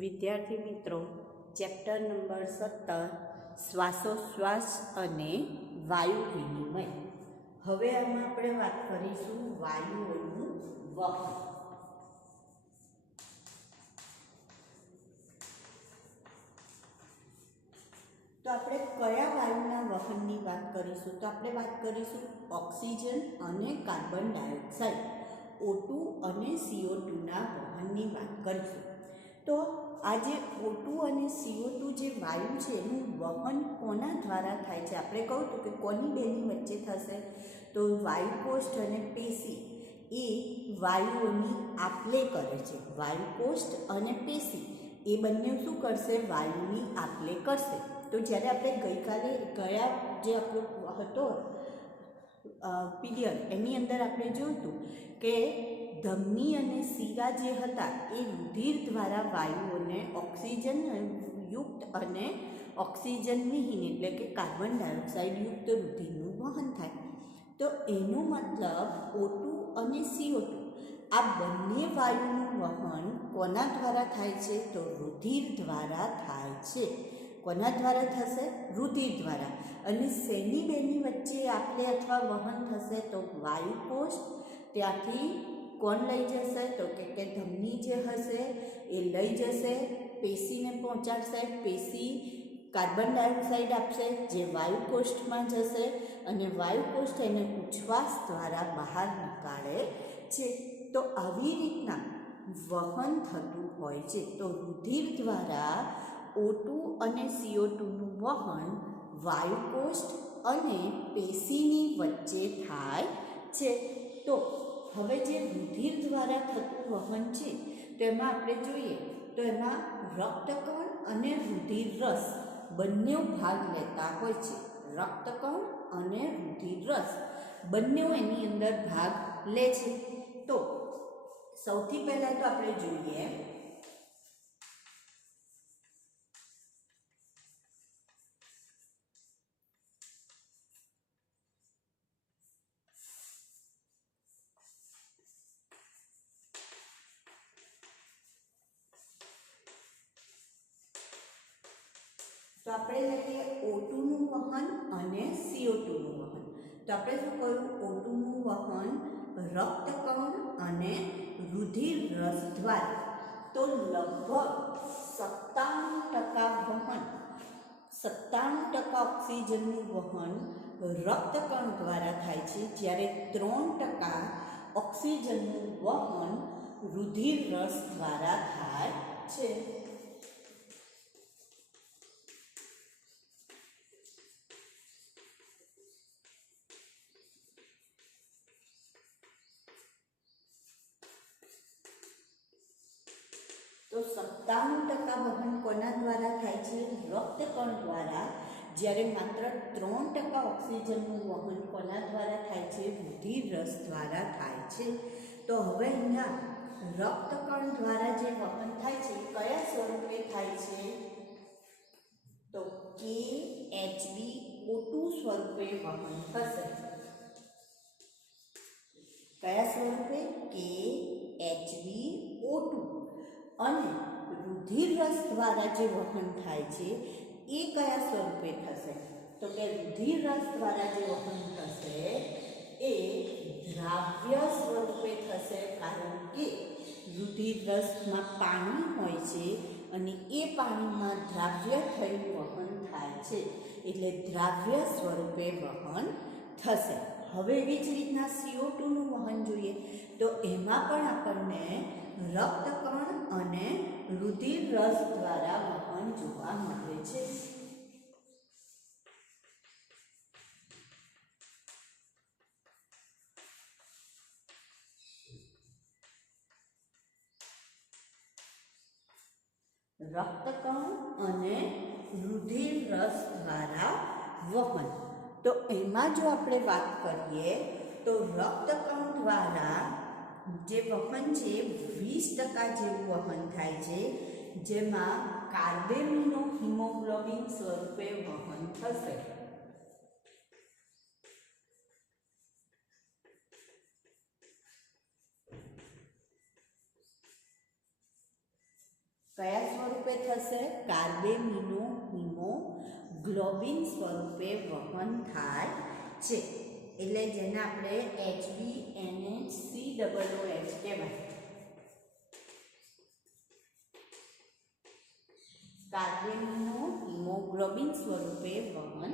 વિદ્યાર્થી મિત્રો, chapter number 17 શ્વાસોશ્વાસ અને વાયુ વિનિમય. હવે આમાં આપણે વાત કરીશું વાયુઓનું વહન. તો આપણે કયા વાયુના વહનની વાત કરીશું? તો આપણે વાત કરીશું ઓક્સિજન અને કાર્બન ડાયોક્સાઇડ, O2 અને CO2 ના વહનની વાત કરીશું. તો આ જે O2 અને CO2 જે વાયુ છે એનું વહન કોના દ્વારા થાય છે? આપણે કહું તો કે કોની બેની વચ્ચે થશે? તો વાયુકોષ્ઠ અને પેશી એ વાયુઓની આપ-લે કરે છે. વાયુકોષ્ઠ અને પેશી એ બંને શું કરશે? વાયુની આપ-લે કરશે. તો જ્યારે આપણે ગઈકાલે ગયા જે આપણો હતો પીરિયડ એની અંદર આપણે જોયું હતું કે ધમની અને શીરા જે હતા એ રુધિર દ્વારા વાયુઓને ઓક્સિજન યુક્ત અને ઓક્સિજન વિહીન એટલે કે કાર્બન ડાયોક્સાઇડ યુક્ત રુધિરનું વહન થાય. તો એનો મતલબ O2 અને CO2 આ બંને વાયુનું વહન કોના દ્વારા થાય છે? તો રુધિર દ્વારા થાય છે. કોના દ્વારા થશે? રુધિર દ્વારા. અને શેની બેની વચ્ચે આપણે અથવા વહન થશે? તો વાયુકોષ્ઠ ત્યાંથી કોણ લઈ જશે? તો કે ધમની જે હશે એ લઈ જશે, પેશીને પહોંચાડશે, પેશી કાર્બન ડાયોક્સાઇડ આપશે જે વાયુકોષ્ઠમાં જશે અને વાયુકોષ્ઠ એને ઉચ્છ્વાસ દ્વારા બહાર નીકાળે છે. તો આવી રીતના વહન થતું હોય છે. તો રુધિર દ્વારા O2 અને CO2નું વહન વાયુકોષ્ઠ અને પેશીની વચ્ચે થાય છે. તો હવે જે રુધિર દ્વારા થતું વહન છે તેમાં આપણે જોઈએ તો એમાં રક્તકણ અને રુધિર રસ બંને ભાગ લેતા હોય છે. રક્તકણ અને રુધિર રસ બંને એની અંદર ભાગ લે છે. તો સૌથી પહેલાં તો આપણે જોઈએ તો આપણે લઈએ O2નું વહન અને CO2નું વહન. તો આપણે શું કહ્યું? O2નું વહન રક્તકણ અને રુધિર રસ દ્વારા. તો લગભગ 97% વહન, 97% ઓક્સિજનનું વહન રક્તકણ દ્વારા થાય છે, જ્યારે 3% ઓક્સિજનનું વહન રુધિર રસ દ્વારા થાય છે. તો 97% વહન કોના દ્વારા થાય છે? રક્તકણ દ્વારા. જ્યારે માત્ર 3% ઓક્સિજનનું વહન કોના દ્વારા થાય છે? રુધિર રસ દ્વારા થાય છે. તો હવે અહીંયા રક્તકણ દ્વારા જે વહન થાય છે કયા સ્વરૂપે થાય છે? તો KHbO2 સ્વરૂપે વહન થશે. કયા સ્વરૂપે? KHbO2. અને રુધિર રસ દ્વારા જે વહન થાય છે એ કયા સ્વરૂપે થશે? તો કે રુધિર રસ દ્વારા જે વહન થશે એ દ્રાવ્ય સ્વરૂપે થશે. કારણ કે રુધિર રસમાં પાણી હોય છે અને એ પાણીમાં દ્રાવ્ય થઈ વહન થાય છે, એટલે દ્રાવ્ય સ્વરૂપે વહન થશે. હવે એવી જ રીતના CO2નું વહન જોઈએ તો એમાં પણ આપણને રક્તકણ અને રુધિર રસ દ્વારા વહન જોવા મળે છે. રક્તકણ અને રુધિર રસ દ્વારા વહન. તો એમાં જો આપણે વાત કરીએ તો રક્તકણ દ્વારા જે વહન છે 20% જેવું વહન થાય છે, જેમાં કાર્બેમિનો હિમોગ્લોબિન સ્વરૂપે વહન થશે. કયા સ્વરૂપે થશે? કાર્બેમિનો હિમોગ્લોબિન સ્વરૂપે વહન થાય છે. એટલે જેને આપણે HbNH3OOH કહેવાય. કાર્બેમિનો હિમોગ્લોબિન સ્વરૂપે વહન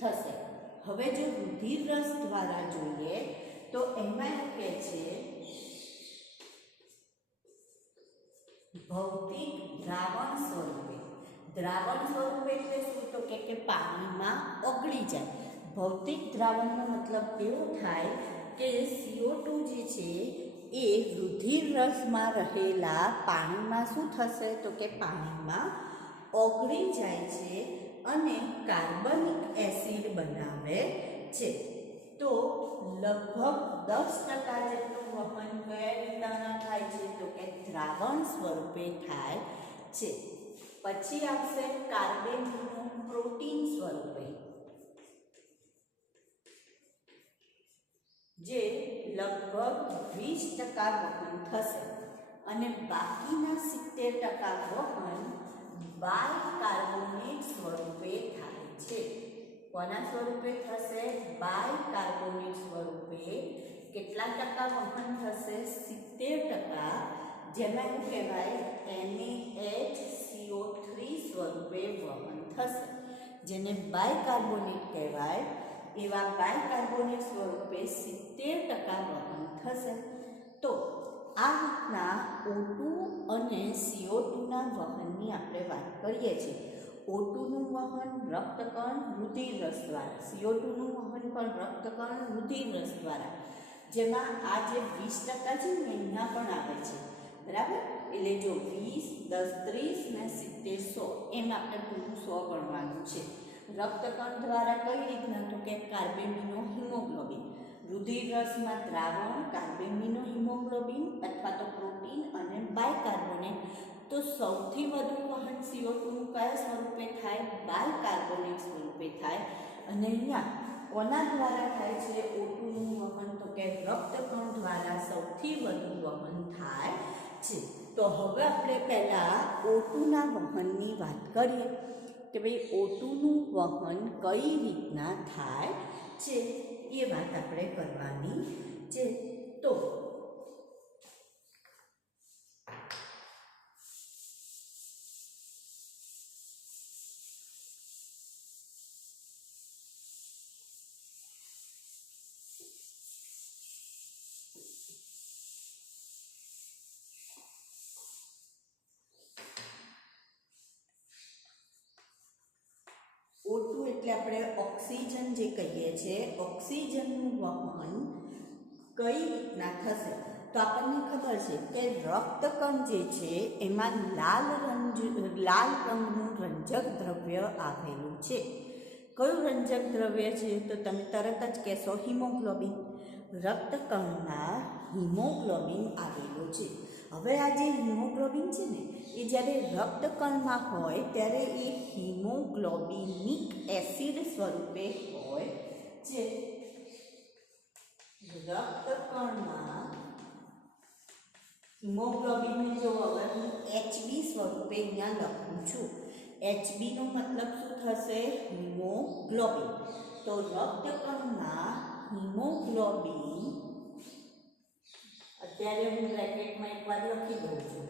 થશે. હવે જો રુધિર રસ દ્વારા જોઈએ તો એમાં એવું કહે છે ભૌતિક દ્રાવણ સ્વરૂપે. દ્રાવણ સ્વરૂપે એટલે શું? તો કે પાણીમાં ઓગળી જાય. ભૌતિક દ્રાવણનો મતલબ એવો થાય કે CO2 જે છે એ રુધિર રસમાં રહેલા પાણીમાં શું થશે? તો કે પાણીમાં ઓગળી જાય છે અને કાર્બનિક એસિડ બનાવે છે. તો લગભગ 10% જેટલું વહન કયા રીતના થાય છે? તો કે દ્રાવણ સ્વરૂપે થાય છે. પછી આવશે કાર્બેમિનો પ્રોટીન સ્વરૂપે, જે લગભગ 20% વહન થશે અને બાકીના 70% વહન બાયકાર્બોનેટ સ્વરૂપે થાય છે. કોના સ્વરૂપે થશે? બાયકાર્બોનેટ સ્વરૂપે. કેટલા ટકા વહન થશે? 70%, જેમાં શું કહેવાય? NaHCO3 સ્વરૂપે વહન થશે, જેને બાયકાર્બોનેટ કહેવાય. એવા બાયકાર્બોનેટ સ્વરૂપે 70% વહન થશે. તો આ રીતના O2 અને CO2ના વહનની આપણે વાત કરીએ છીએ. O2નું વહન રક્તકણ રુધિર રસ દ્વારા, CO2નું વહન પણ રક્તકણ રુધિર રસ દ્વારા, જેમાં આ જે 20% છે ને અહીંયા પણ આવે છે, બરાબર? એટલે જો 20, 10, 30 ને 70, 100 એમ આપણે પૂરું 100 ગણવાનું છે. રક્તકણ દ્વારા કઈ રીતના? તો કે કાર્બેમિનો હિમોગ્લોબિન. રુધિર રસમાં દ્રાવણ કાર્બેમિનો હિમોગ્લોબિન અથવા તો પ્રોટીન અને બાયકાર્બોનેટ. તો સૌથી વધુ વહન CO2નું કયા સ્વરૂપે થાય? બાયકાર્બોનેટ સ્વરૂપે થાય. અને અહીંયા કોના દ્વારા થાય છે O2નું વહન? તો કે રક્તકણ દ્વારા સૌથી વધુ વહન થાય છે. તો હવે આપણે પહેલાં O2ના વહનની વાત કરીએ કે ભાઈ O2નું વહન કઈ રીતના થાય છે, એ વાત આપણે કરવાની છે. તો O2 એટલે આપણે ઓક્સિજન જે કહીએ છીએ, ઓક્સિજનનું વહન કઈ રીતના થશે? તો આપણને ખબર છે કે રક્તકણ જે છે એમાં લાલ રંગનું રંજક દ્રવ્ય આવેલું છે. કયું રંજક દ્રવ્ય છે? તો તમે તરત જ કહેશો હિમોગ્લોબિન. રક્તકણમાં હિમોગ્લોબિન આવેલું છે. હવે આ જે હિમોગ્લોબિન છે ને એ જ્યારે રક્તકણમાં હોય ત્યારે એ હિમોગ્લોબિનિક એસિડ સ્વરૂપે હોય છે. રક્તકણમાં હિમોગ્લોબિનને જો હવે હું HB સ્વરૂપે અહીંયા લખું છું. HBનો મતલબ શું થશે? હિમોગ્લોબિન. તો રક્તકણમાં હિમોગ્લોબિન, અત્યારે હું બ્રેકેટમાં એકવાર લખી દઉં છું.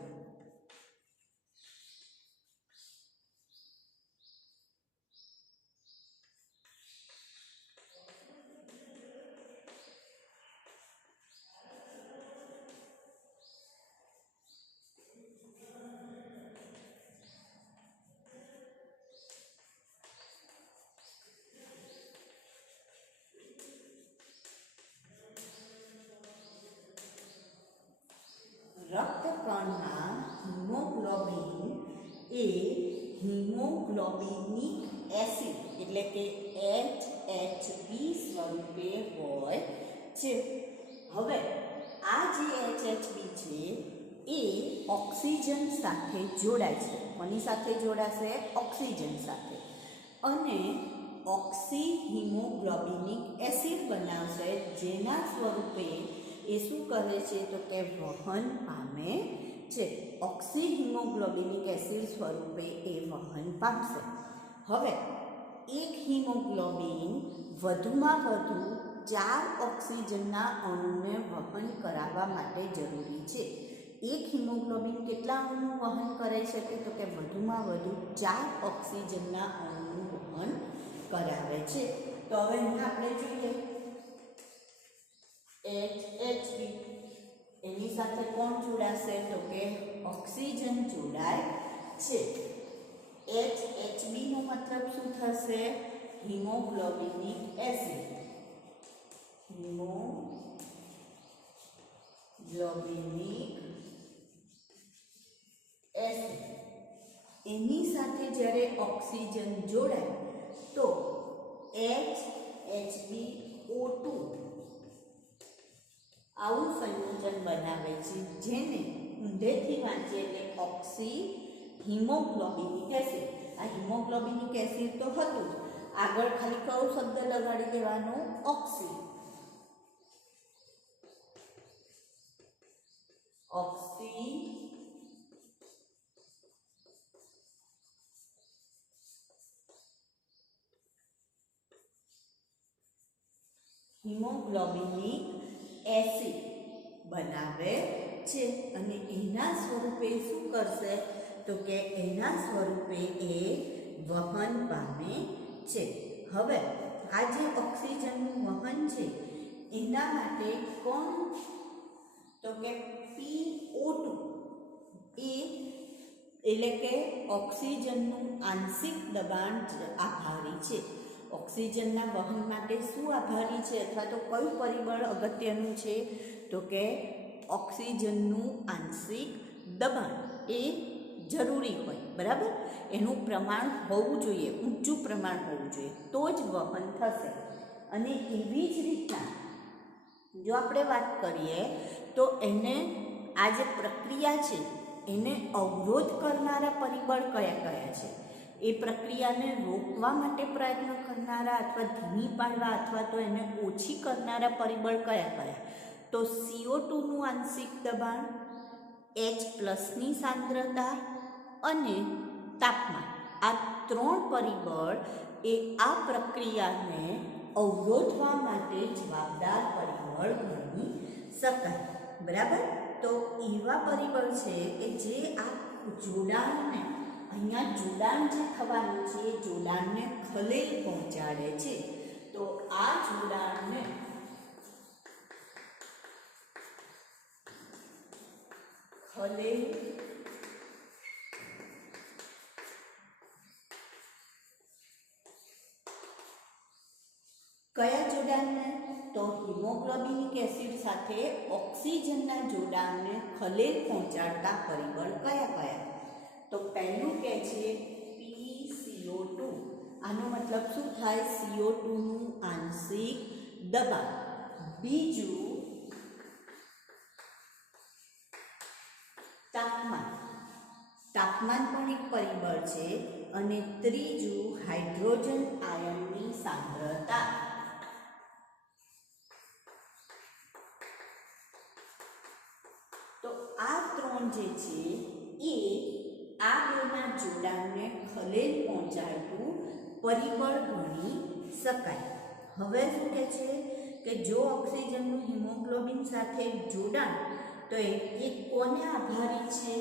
રક્તકણમાં હિમોગ્લોબિન એ હિમોગ્લોબિનિક એસિડ એટલે કે HHB સ્વરૂપે હોય છે. હવે આ જે HHB છે એ ઓક્સિજન સાથે જોડાય છે. કોની સાથે જોડાશે? ઓક્સિજન સાથે. અને ઓક્સી હિમોગ્લોબિનિક એસિડ બનાવશે, જેના સ્વરૂપે એ શું કરે છે? તો કે વહન પામે છે. ઓક્સિહિમોગ્લોબિનિક એસિડ સ્વરૂપે એ વહન પામશે. હવે એક હિમોગ્લોબિન વધુમાં વધુ 4 ઓક્સિજનના અણુને વહન કરાવવા માટે જરૂરી છે. એક હિમોગ્લોબિન કેટલા અણુનું વહન કરી શકે? તો કે વધુમાં વધુ 4 ઓક્સિજનના અણુનું વહન કરાવે છે. તો હવે અહીંયા આપણે જોઈએ HHB એની સાથે કોણ જોડાશે? તો કે ઓક્સિજન જોડાય છે. HHB નો મતલબ શું થશે? હિમોગ્લોબિનિક એસિડ. હિમોગ્લોબિનિક એસિડ એની સાથે જ્યારે ઓક્સિજન જોડાય તો HHbO2 આવું સંયોજન બનાવે છે, જેને ઊંધેથી વાંચીએ એટલે ઓક્સી હિમોગ્લોબિનિક એસિડ. આ હિમોગ્લોબિનિક એસિડ તો હતું, આગળ ખાલી કયો શબ્દ લગાડી દેવાનો? ઓક્સી. ઓક્સી હિમોગ્લોબિનિક એસિડ બનાવે છે અને એના સ્વરૂપે શું કરશે? તો કે એના સ્વરૂપે એ વહન પામે છે. હવે આ જે ઓક્સિજનનું વહન છે એના માટે કોણ? તો કે PO2 એટલે કે ઓક્સિજનનું આંશિક દબાણ આભારી છે. ઓક્સિજનના વહન માટે શું આભારી છે અથવા તો કયું પરિબળ અગત્યનું છે? તો કે ઓક્સિજનનું આંશિક દબાણ એ જરૂરી હોય, બરાબર? એનું પ્રમાણ હોવું જોઈએ, ઊંચું પ્રમાણ હોવું જોઈએ, તો જ વહન થશે. અને એવી જ રીતના જો આપણે વાત કરીએ તો એને આ જે પ્રક્રિયા છે એને અવરોધ કરનારા પરિબળ કયા કયા છે? એ પ્રક્રિયાને રોકવા માટે પ્રયત્ન કરનારા અથવા ધીમી પાડવા અથવા તો એને ઓછી કરનારા પરિબળ કયા કયા? તો CO2 નું આંશિક દબાણ, H+ની સાંદ્રતા અને તાપમાન. આ 3 પરિબળ એ આ પ્રક્રિયાને અવરોધવા માટે જવાબદાર પરિબળ ગણી શકાય, બરાબર? તો એવા પરિબળ છે કે જે આ જોડાણને, અહીંયા જોડાણ જે થવાનું છે એ જોડાણને ખલેલ પહોંચાડે છે. તો આ જોડાણને ખલેલ કયા જોડાણને? તો હિમોગ્લોબિનિક એસિડ સાથે ઓક્સિજનના જોડાણને ખલેલ પહોંચાડતા પરિબળ કયા કયા? તો પહેલું કહે છે PCO2. આનો મતલબ શું થાય? CO2 નું આંશિક દબાણ. બીજું તાપમાન. તાપમાન પણ એક પરિબળ છે. અને ત્રીજું હાઇડ્રોજન આયનની સાંદ્રતા. તો આ 3 જે છે એ આ બેના જોડાણને ખલેલ પહોંચાડતું પરિબળ ગણી શકાય. હવે શું કહે છે કે જો ઓક્સિજનનું હિમોગ્લોબિન સાથે જોડાણ તો એ કોને આભારી છે?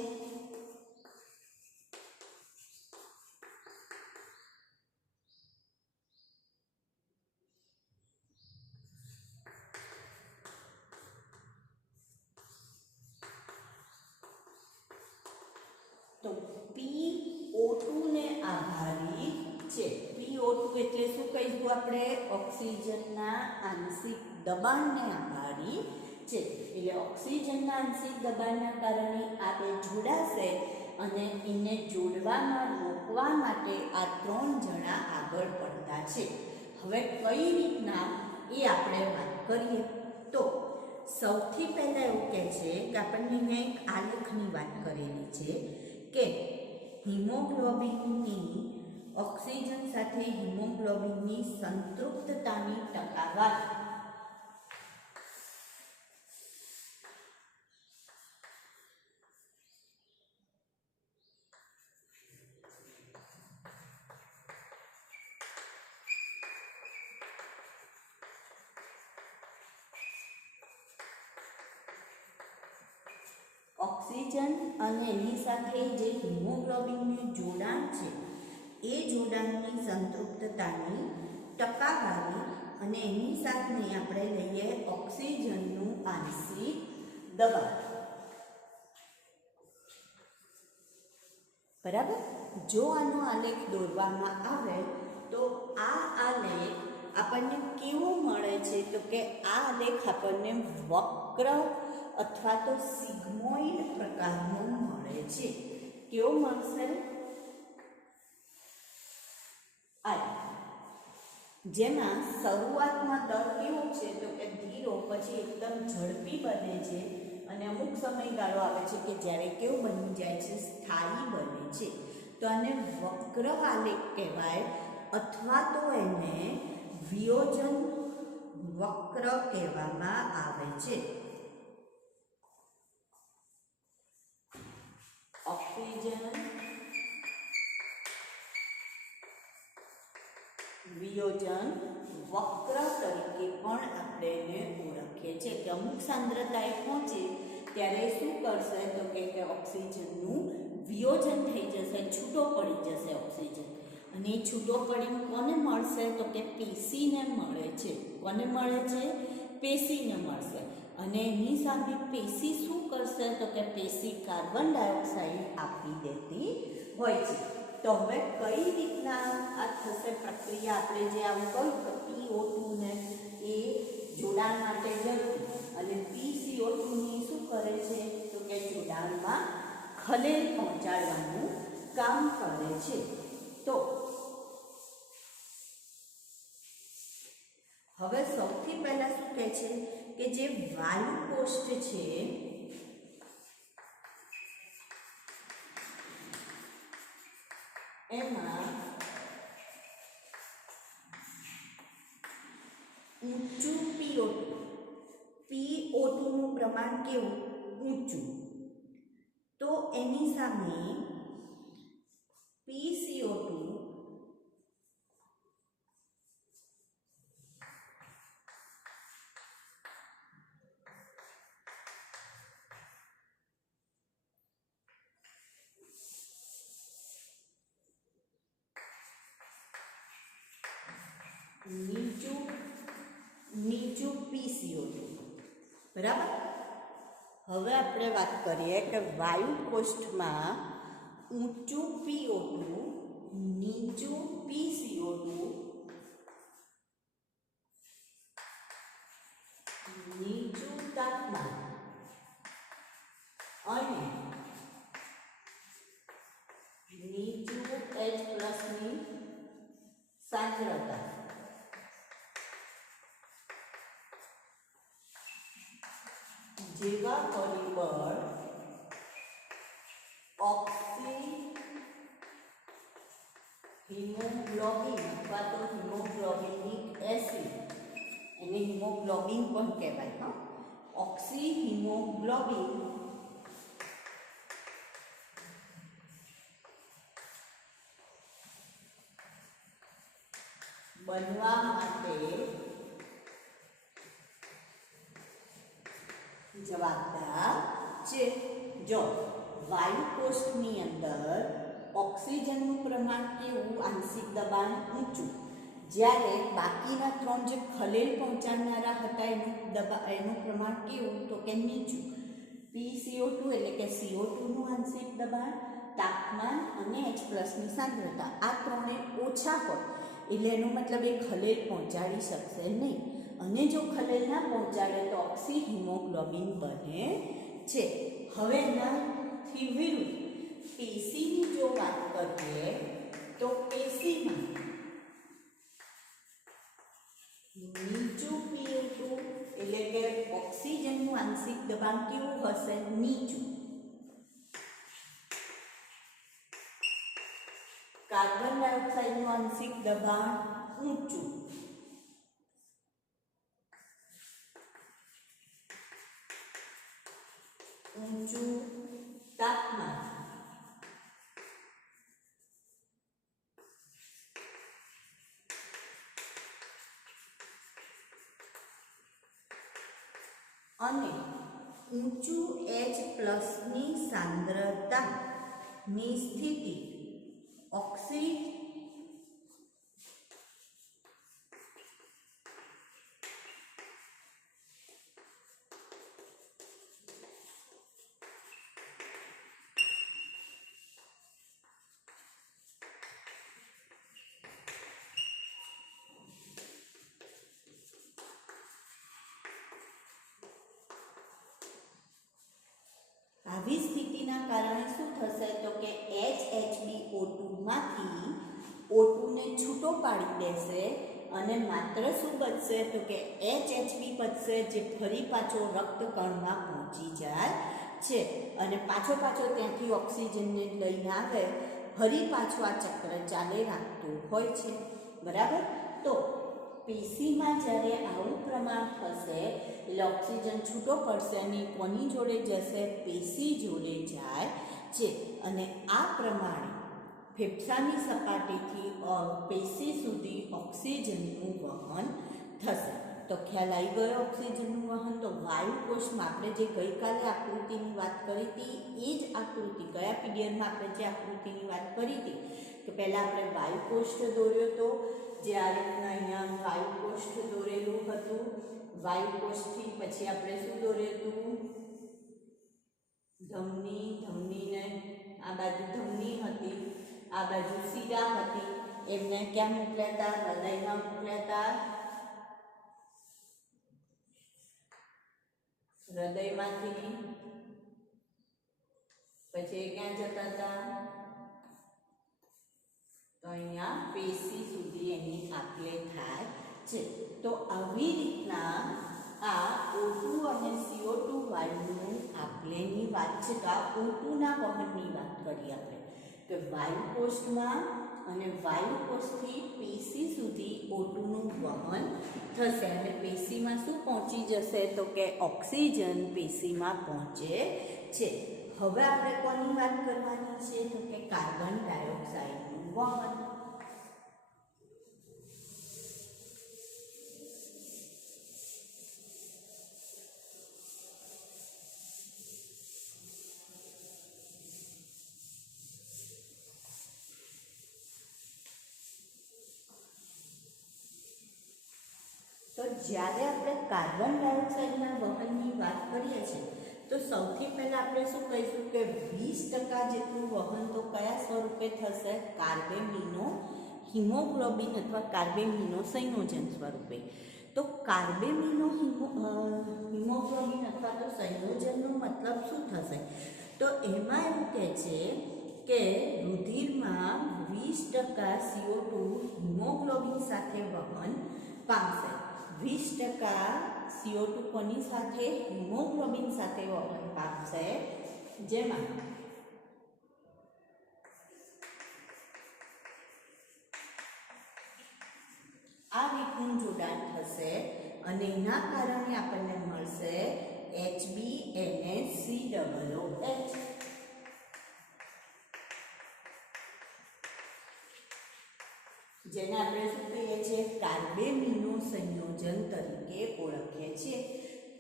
તો PO2 ને આભારી છે. PO2 એટલે શું કહીશું આપણે? ઓક્સિજનના આંશિક દબાણને આભારી છે. એટલે ઓક્સિજનના આંશિક દબાણના કારણે આ બે જોડાશે અને એને જોડવામાં રોકવા માટે આ 3 જણા આગળ પડતા છે. હવે કઈ રીતના એ આપણે વાત કરીએ તો સૌથી પહેલાં એવું કહે છે કે આપણને એક આલેખની વાત કરેલી છે કે હિમોગ્લોબિનની ઓક્સિજન સાથે હિમોગ્લોબિનની સંતૃપ્તતાની ટકાવારી. ઓક્સિજન અને એની સાથે જે હિમોગ્લોબિનનું જોડાણ છે એ જોડાણની સંતૃપ્તતાની ટકાવારી અને એની સાથે આપણે લઈએ ઓક્સિજનનું આંશિક દબાણ. બરાબર. જો આનો આલેખ દોરવામાં આવે તો આ આલેખ આપણને કેવો મળે છે? તો કે આ આલેખ આપણને વક્ર અથવા તો સિગ્મોઇડ પ્રકારનો મળે છે. કેવો મળશે? આ જેમાં શરૂઆતમાં દર કેવો છે? તો કે ધીરો, પછી એકદમ ઝડપી બને છે અને અમુક સમયગાળો આવે છે કે જ્યારે કેવું બની જાય છે? સ્થાયી બને છે. તો આને વક્ર આલેખ કહેવાય અથવા તો એને વિયોજન વક્ર કહેવામાં આવે છે. ઓક્સિજન વિયોજન વક્ર તરીકે પણ આપણે એને ઓળખીએ છીએ કે અમુક સાંદ્રતાએ પહોંચે ત્યારે શું કરશે? તો કે ઓક્સિજનનું વિયોજન થઈ જશે, છૂટો પડી જશે ઓક્સિજન. અને એ છૂટો પડીને કોને મળશે? તો કે પેશીને મળે છે. કોને મળે છે? પેશીને મળશે. અને એની સામે પેશી શું કરશે? તો કે પેશી કાર્બન ડાયોક્સાઇડ આપી દેતી હોય છે. તો હવે કઈ રીતના આ થશે પ્રક્રિયા? આપણે જે આવું કહ્યું કે PO2 ને એ જોડાણ માટે જરૂરી અને PCO2 ની શું કરે છે? તો કે જોડાણમાં ખલેલ પહોંચાડવાનું કામ કરે છે. તો હવે સૌથી પહેલા શું કહે છે કે જે વાયુ કોષ્ઠ છે એમાં ઊંચું PO2 નું પ્રમાણ કેવું? ઊંચું. તો એની સામે PCO2 નીચું PCO2. બરાબર. હવે આપણે વાત કરીએ કે વાયુ કોષ્ઠમાં ઊંચું PO2, નીચું PCO2, નીચું તાપમાન અને નીચું H+ ની સાંદ્રતા જેવા પરિબળ ઓક્સી હિમોગ્લોબિન અથવા તો હિમોગ્લોબિનિક એસિડ, એને હિમોગ્લોબિન પણ કહેવાય. ઓક્સી હિમોગ્લોબિન બનવા માટે જવાબદાર છે. જો વાયુ કોષ્ઠની અંદર ઓક્સિજનનું પ્રમાણ કેવું? આંશિક દબાણ ઊંચું. જ્યારે બાકીના ત્રણ જે ખલેલ પહોંચાડનારા હતા એનું પ્રમાણ કેવું? તો કે નીચું. PCO2 એટલે કે CO2 નું આંશિક દબાણ, તાપમાન અને H+ ની સાંદ્રતા આ ત્રણે ઓછા હોય એટલે એનો મતલબ એ ખલેલ પહોંચાડી શકશે નહીં. અને જો ખલેલ ના પહોંચાડે તો ઓક્સી હિમોગ્લોબિન બને છે. હવે એનાથી વિરુદ્ધ પેશીની જો વાત કરીએ તો પેશીમાં નીચું PO2 એટલે કે ઓક્સિજનનું આંશિક દબાણ કેવું હશે? નીચું. કાર્બન ડાયોક્સાઇડનું આંશિક દબાણ ઊંચું. ઊંચું તાપમાન અને ઊંચું H+ની સાંદ્રતાની સ્થિતિ આવી સ્થિતિના કારણે શું થશે તો કે HHbO2 માંથી O2 ને છૂટો પાડી દેશે અને માત્ર શું બચશે તો કે HHB બચશે, જે ફરી પાછો રક્તકણમાં પહોંચી જાય છે અને પાછો ત્યાંથી ઓક્સિજનને લઈને આવે, ફરી પાછું આ ચક્ર ચાલે રાખતું હોય છે. બરાબર. તો પેશીમાં જ્યારે આવું પ્રમાણ થશે એટલે ઓક્સિજન છૂટો પડશે અને કોની જોડે જશે? પેશી જોડે જાય છે અને આ પ્રમાણે ફેફસાની સપાટીથી પેશી સુધી ઓક્સિજનનું વહન થશે. તો ખ્યાલ આવી ગયો ઓક્સિજનનું વહન. તો વાયુકોષમાં આપણે જે ગઈકાલે આકૃતિની વાત કરી હતી એ જ આકૃતિ, કયા પીરિયડમાં આપણે જે આકૃતિની વાત કરી હતી કે પહેલાં આપણે વાયુકોષ દોર્યો હતો, જે આ રીતના અહીંયા વાયુકોષ દોરેલું હતું. વાયુકોષથી પછી આપણે શું દોરેલું? ધમનીને આ બાજુ ધમની હતી, આ બાજુ શિરા હતી. એમને ક્યાં મોકલ્યા હતા? હૃદયમાં મોકલ્યા હતા. હૃદયમાંથી પછી ક્યાં જતા હતા? તો અહીંયા પેશી સુધી એની આપ-લે થાય છે. તો આવી રીતના આ O2 અને CO2 વાયુનું આપ-લેની વાત છે. તો આ O2ના વહનની વાત કરીએ આપણે કે વાયુકોષમાં અને વાયુકોષથી પેશી સુધી O2નું વહન થશે અને પેશીમાં શું પહોંચી જશે તો કે ઓક્સિજન પેશીમાં પહોંચે છે. હવે આપણે કોની વાત કરવાની છે તો કે કાર્બન ડાયોક્સાઇડનું વહન. તો જ્યારે આપણે કાર્બન ડાયોક્સાઇડના વહનની વાત કરીએ છીએ તો સૌથી પહેલાં આપણે શું કહીશું કે 20% જેટલું વહન તો કયા સ્વરૂપે થશે? કાર્બેમિનો હિમોગ્લોબિન અથવા કાર્બેમિનો સંયોજન સ્વરૂપે. તો કાર્બેમિનો હિમોગ્લોબિન અથવા તો સંયોજનનો મતલબ શું થશે? તો એમાં એવું કહે છે કે રુધિરમાં 20% CO2 હિમોગ્લોબિન સાથે વહન પામશે. 20% CO2 કોની સાથે? હિમોગ્લોબિન સાથે વહન પામશે, જેમાં આ રીતનું જોડાણ થશે અને એના કારણે આપણને મળશે HbNaCOOH. જેને આપણે શું કહીએ છીએ? કાર્બેમિનો સંયોજન તરીકે ઓળખીએ છીએ.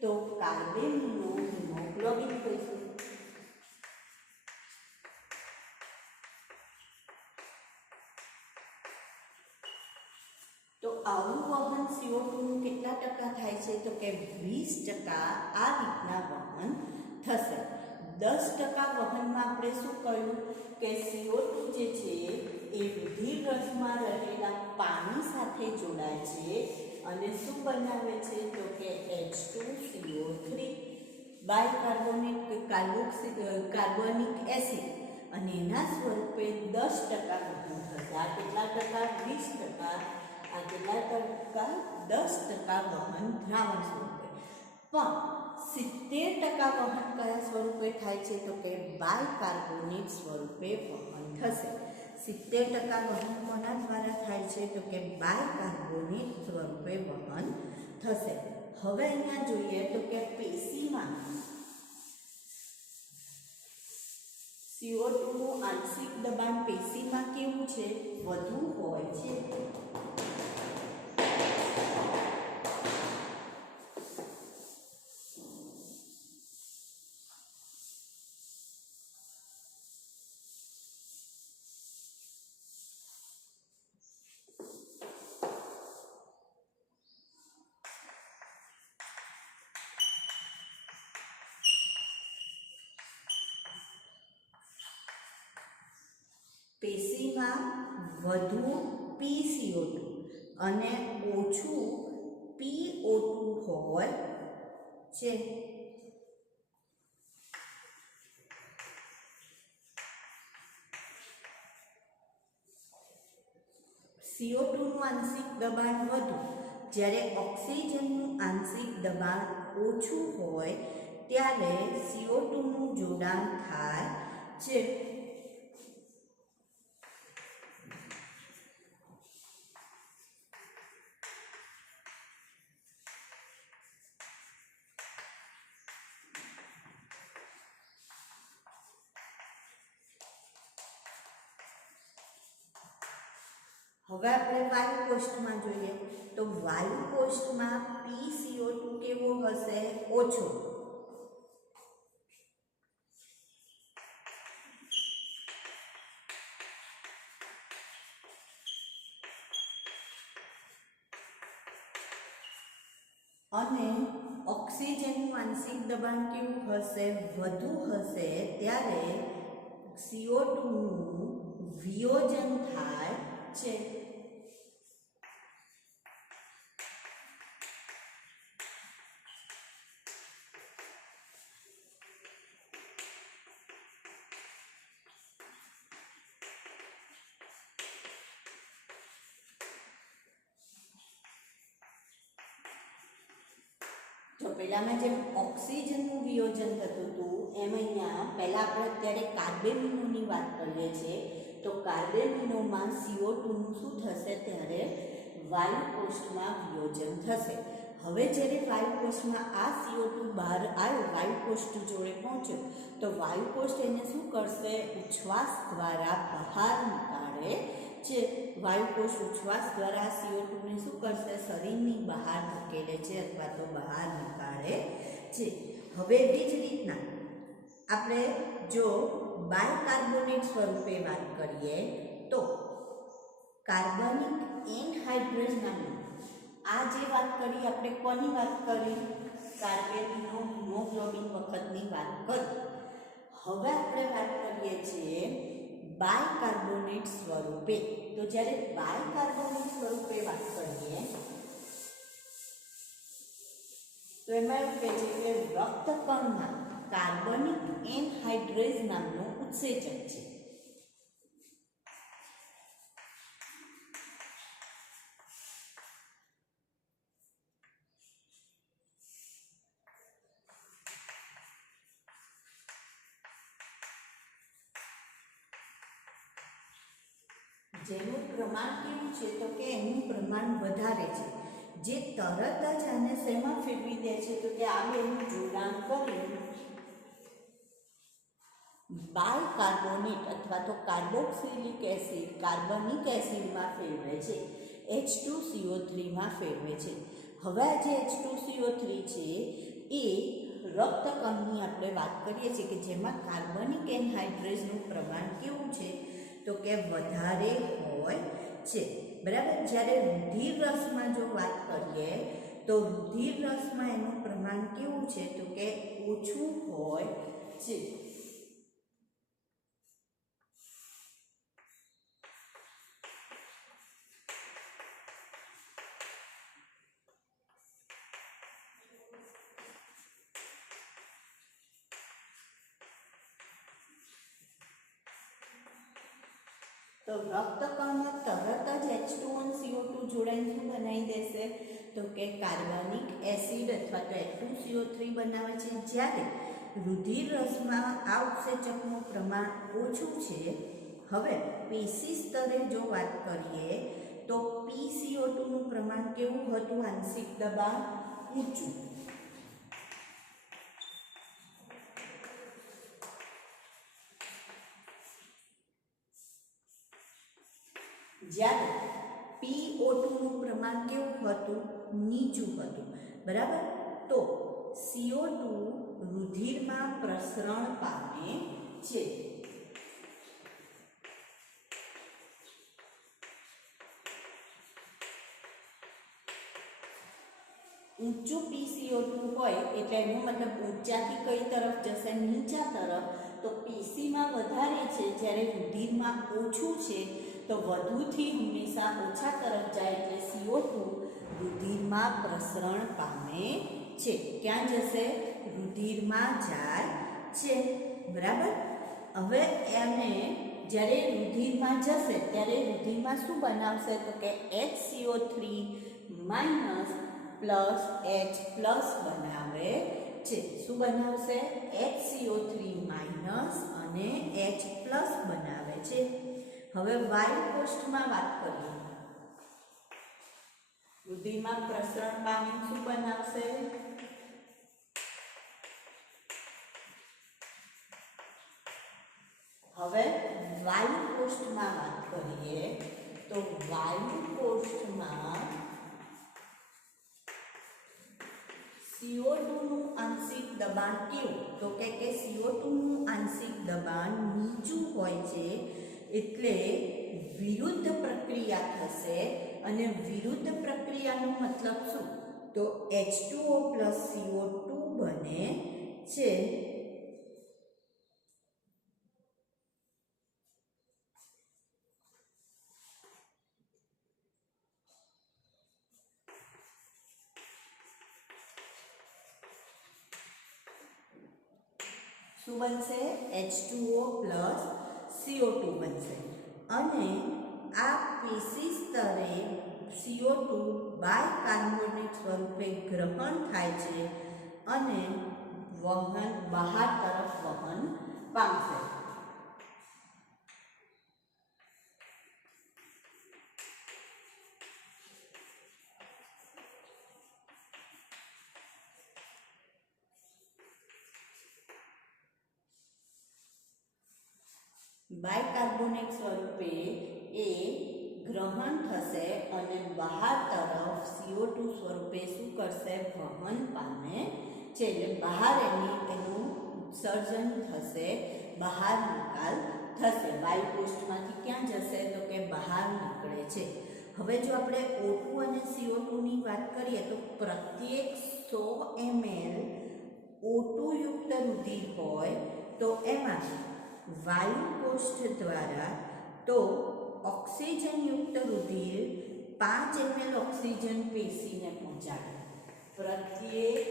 તો કાર્બેમિનો હિમોગ્લોબિન કહીશું. તો આવું વહન CO2નું કેટલા ટકા થાય છે તો કે 20% આ રીતના વહન થશે. 10% વહનમાં આપણે શું કહ્યું કે CO2 જે છે એ રુધિર રસમાં રહેલા પાણી સાથે જોડાય છે અને શું બનાવે છે તો કે H2CO3 કાર્બોનિક એસિડ અને એના સ્વરૂપે 10% વહન થશે. આ કેટલા ટકા? 20%. આ કેટલા ટકા? 10% વહન દ્રાવણ સ્વરૂપે. પણ 70% વહન કયા સ્વરૂપે થાય છે તો કે બાયકાર્બોનેટ સ્વરૂપે વહન થશે. 70% વહન કોના દ્વારા થાય છે તો કે બાયકાર્બોનેટ સ્વરૂપે વહન થશે. હવે અહીંયા જોઈએ તો કે પેશીમાં CO2 નું આંશિક દબાણ પેશીમાં કેવું છે? વધુ હોય છે. પેશીમાં વધુ PCO2 અને ઓછું PO2 હોય છે. CO2 નું આંશિક દબાણ વધુ જ્યારે ઓક્સિજનનું આંશિક દબાણ ઓછું હોય ત્યારે CO2 નું જોડાણ થાય છે. હવે આપણે વાયુ કોષ્ટમાં જોઈએ તો વાયુ કોષ્ટમાં PCO2 કેવો હશે? ઓછો. અને ઓક્સિજનનું આંશિક દબાણ કેવું હશે? વધુ હશે. ત્યારે CO2 નું વિયોજન થાય છે. તો પહેલામાં જેમ ઓક્સિજનનું વિયોજન થતું હતું એમ અહીંયા પહેલાં આપણે અત્યારે કાર્બેમિનોની વાત કરીએ છીએ. તો કાર્બેમિનોમાં CO2 નું શું થશે? ત્યારે વાયુ કોષ્ટમાં વિયોજન થશે. હવે જ્યારે વાયુ કોષ્ટમાં આ CO2 બહાર આવ્યો, વાયુ કોષ્ટ જોડે પહોંચ્યો, તો વાયુ કોષ્ટ એને શું કરશે? ઉચ્છ્વાસ દ્વારા બહાર નીકાળે છે. વાયુ કોષ્ટ ઉચ્છ્વાસ દ્વારા CO2 ને શું કરશે? શરીરની બહાર ધકેલે છે અથવા તો બહાર નીકાળે છે. હવે એવી જ રીતના આપણે જો બાયકાર્બોનેટ સ્વરૂપે વાત કરીએ તો કાર્બનિક એનહાઇડ્રેસ નામનું, આ જે વાત કરી આપણે કોની વાત કરી? કાર્બેમિનો હિમોગ્લોબિન વખતની વાત કરી. હવે આપણે વાત કરીએ છીએ બાયકાર્બોનેટ સ્વરૂપે. તો જ્યારે બાયકાર્બોનેટ સ્વરૂપે વાત કરીએ તો એમાં એવું કહે છે કે રક્તકણમાં કાર્બનિક એનહાઇડ્રેઝ નામનું ઉત્સેચક છે. જેનું પ્રમાણ કેવું છે? તો કે એનું પ્રમાણ વધારે છે, જે તરત જ આને શેમાં ફેરવી દે છે? તો કે આ બેનું જોડાણ કરી બાયકાર્બોનેટ અથવા તો કાર્બોક્સિલિક એસિડ કાર્બનિક એસિડમાં ફેરવે છે, H2CO3 માં ફેરવે છે. હવે આ જે H2CO3 છે એ રક્તકણની આપણે વાત કરીએ છીએ કે જેમાં કાર્બનિક એનહાઇડ્રેઝનું પ્રમાણ કેવું છે? તો કે વધારે હોય છે. બરાબર. જ્યારે રુધિર રસમાં જો વાત કરીએ તો રુધિર રસમાં એનું પ્રમાણ કેવું છે? તો કે ઓછું હોય છે. તો રક્તકણમાં તરત જ H2O અને CO2 જોડાઈને શું બનાવી દેશે? તો કે કાર્બનિક એસિડ અથવા તો H2CO3 બનાવે છે. જ્યારે રુધિર રસમાં આ ઉત્સેચકનું પ્રમાણ ઓછું છે. હવે પેશી સ્તરે જો વાત કરીએ તો PCO2 નું પ્રમાણ કેવું હતું? આંશિક દબાણ ઊંચું. જ્યારે PO2 નું પ્રમાણ કેવું હતું? નીચું હતું. બરાબર. તો CO2 રુધિરમાં પ્રસરણ પામે છે. ઊંચું PCO2 હોય એટલે એનો મતલબ ઊંચાથી કઈ તરફ જશે? નીચા તરફ. તો તો પેશીમાં વધારે છે જ્યારે રુધિરમાં ઓછું છે તો વધુથી હંમેશા ઓછા તરફ જાય એટલે CO2 રુધિરમાં પ્રસરણ પામે છે. ક્યાં જશે? રુધિરમાં જાય છે. બરાબર. હવે એને જ્યારે રુધિરમાં જશે ત્યારે રુધિરમાં શું બનાવશે તો કે HCO3 minus plus H plus બનાવે છે. શું બનાવશે? HCO3 માઇનસ અને H પ્લસ બનાવે છે. હવે વાયુ કોષ્ઠમાં વાત કરીએ. રુધિરમાં પ્રસરણ પામી શું બનાવશે? હવે વાયુ કોષ્ઠમાં વાત કરીએ તો વાયુ કોષ્ઠમાં CO2 નું આંશિક દબાણ કેવું? તો કે CO2 નું આંશિક દબાણ નીચું હોય છે એટલે વિરુદ્ધ પ્રક્રિયા થશે. અને વિરુદ્ધ પ્રક્રિયાનો મતલબ શું? તો H2O CO2 બને છે. શું બનશે? H2O CO2 બનશે. અને આ પેશી સ્તરે CO2 બાયકાર્બોનેટ સ્વરૂપે ગ્રહણ થાય છે અને બહાર તરફ વહન પામશે. બાયકાર્બોનેટ સ્વરૂપે એ ગ્રહણ થશે અને બહાર તરફ CO2 સ્વરૂપે શું કરશે? વહન પામે છે. એટલે બહાર એનું ઉત્સર્જન થશે, બહાર નિકાલ થશે. વાયુ કોષ્ઠમાંથી ક્યાં જશે? તો કે બહાર નીકળે છે. હવે જો આપણે O2 અને CO2 ની વાત કરીએ તો પ્રત્યેક 100 ml O2 યુક્ત રુધિર હોય તો એમાં વાયુ કોષ્ઠ દ્વારા તો ઓક્સિજનયુક્ત રુધિર 5 ml ઓક્સિજન પેશીને પહોંચાડે. પ્રત્યેક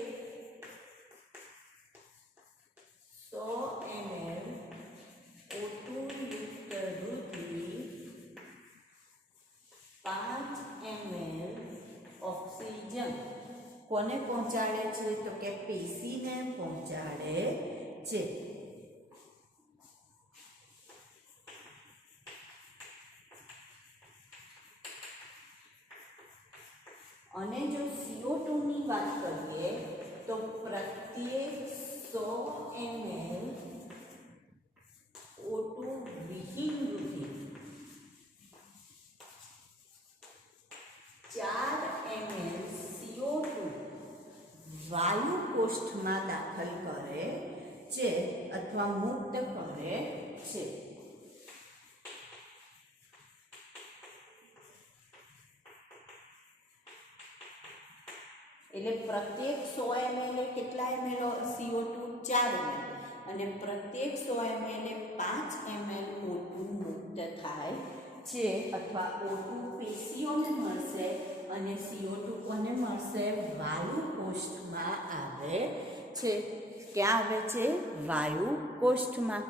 100 ml O2 યુક્ત રુધિર 5 ml ઓક્સિજન કોને પહોંચાડે છે? તો કે પેશીને પહોંચાડે છે. અને જો CO2 ની વાત કરીએ તો પ્રત્યેક 100 ml O2 વિહીન રુધિર 4 ml CO2 વાયુ કોષ્ઠમાં દાખલ કરે છે અથવા મુક્ત કરે છે. એટલે પ્રત્યેક 100 ml કેટલા ml CO2? 4 ml. અને પ્રત્યેક 100 ml 5 ml O2 મુક્ત થાય છે અથવા O2 પેશીઓને મળશે અને CO2 કોને મળશે? વાયુ કોષ્ઠમાં આવે છે. ક્યાં આવે છે? વાયુ કોષ્ઠમાં.